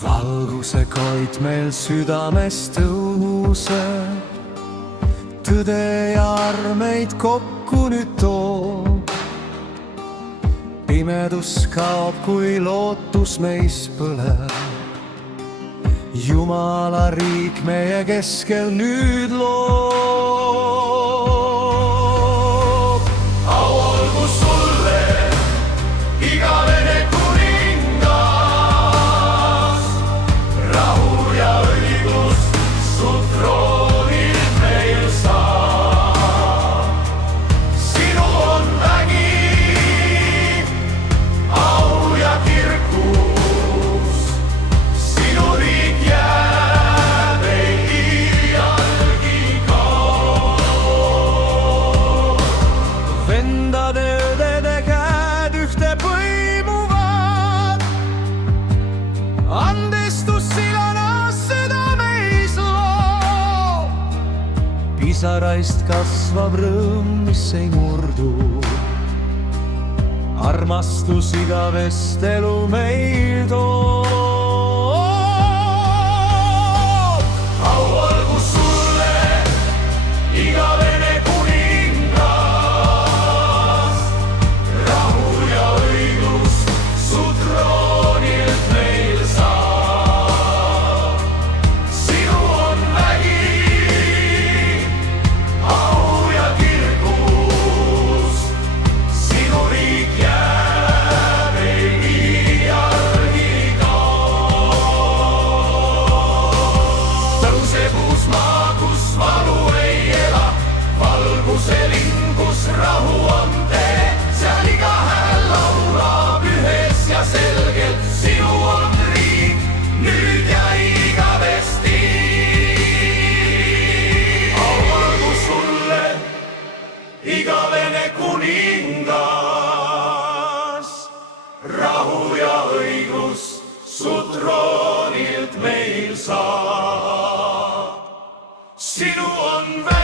valguse koit meil südames tõuseb, tõde ja armeid kokku nüüd toob. Pimedus kaob, kui lootus meis põleb. Jumala riik meie keskel nüüd loob. Au olgu sulle, igavene kuningas, rahu ja õigus su troonilt meil saab. Sinu on vägi, au ja kirkus, sinu riik jääb ei iialgi kaob. Vendade õdede käed ühte põimuvad, andestus siganas südameis loob. Pisaraist kasvab rõõm, mis ei murdu, armastus igavest elu meil toob. Au olgu sulle, igavene kuningas, rahu ja õigus su troonilt meil saab. Sinu on vägi, au ja kirgus, sinu riik jääb ei iialgi kaob. Tõuseb uus maa, kus valu ei ela, valguse linn, kus rahu on tee. Seal iga hääl laulab ühes ja selgelt, sinu on riik nüüd ja igavesti. Au olgu sulle, igavene kuningas, rahu ja õigus su troonilt meil saab. Sinu on vägi.